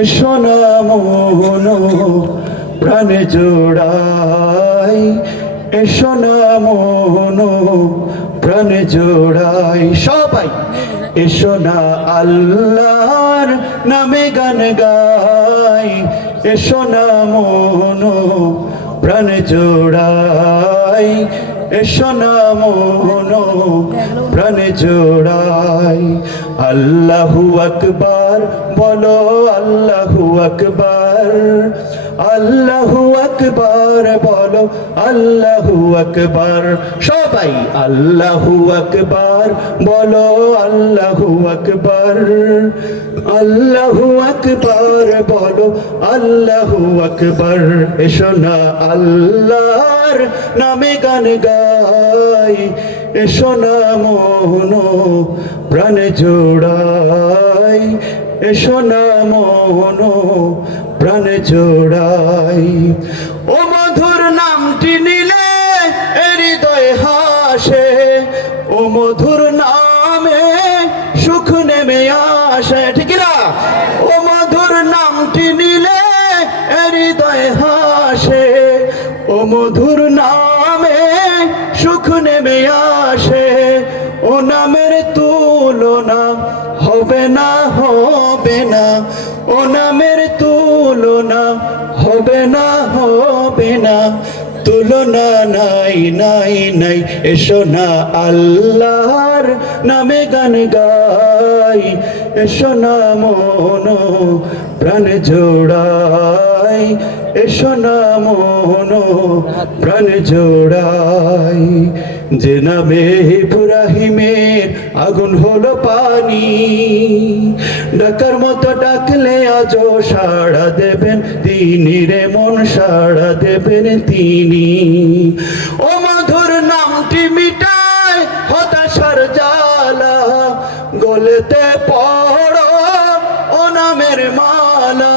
এসো না মন প্রাণে জোড়াই, এসো না মন প্রাণে জোড়াই। সবাই এসো না আল্লাহর নামে গান গাই, এসো না মন প্রাণে জোড়াই, এসো না মন প্রাণে জোড়াই। আল্লাহু আকবার বলো, আল্লাহু আকবার, আল্লাহু আকবার বলো, আল্লাহু আকবার। সবাই আল্লাহু আকবার বলো, আল্লাহু আকবার, আল্লাহু আকবার বলো, আল্লাহু আকবার। এসো না আল্লাহর নামে গান গাই, এসো না মন প্রাণে জোড়াই, এসো না মন প্রাণে জোড়াই। ও মধুর নামটি নিলে হৃদয় হাসে, ও মধুর নামে সুখ নেমে আসে, ঠিক না? ও মধুর নামটি নিলে হৃদয় হাসে, ও মধুর নামে সুখ নেমে আসে। ও নামের তুলনা হবে না, হবে না, ও নামের তুলনা হবে না, হবে না, তুলনা নাই নাই নাই। এসো না আল্লাহর নামে গান গাই, এসো না মন প্রাণে জোড়াই, এসো না মন প্রাণে জোড়াই। যে নামে ইব্রাহিমের আগুন হলো পানি, ডাকার মতো ডাকলে আজও সাড়া দেবেন তিনি রে মন, সাড়া দেবেন তিনি। ও মধুর নামটি মিটায় হতাশার জ্বালা, গলেতে পড়ো ও নামের মালা।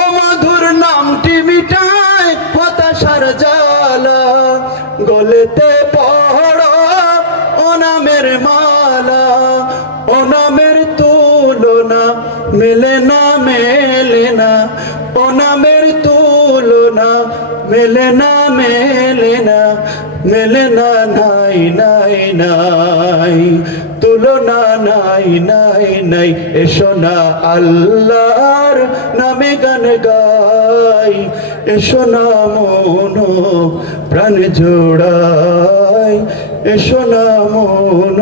ও মধুর নামটি মিটায় হতাশার জ্বালা, গলেতে পড়ো ও নামের মালা। ও নামের তুলনা মেলে না, মেলে না, ও নামের তুলনা মেলে না, মেলে না, মেলে না, নাই নাই নাই, তুলনা নাই নাই নাই। এসো না আল্লাহর নামে গান গাই, এসো না মন প্রাণে জোড়াই, এসো না মন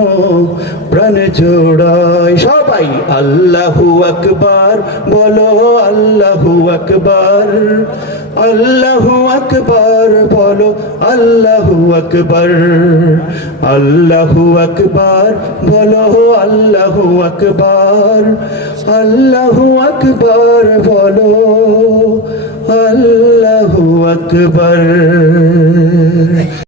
প্রাণে জোড়াই। সবাই আল্লাহু আকবার বলো, আল্লাহু আকবার, আল্লাহু আকবার বলো, আল্লাহু আকবার, আল্লাহু আকবার বলো, আল্লাহু আকবার, আল্লাহু আকবার বলো, আল্লাহু আকবার।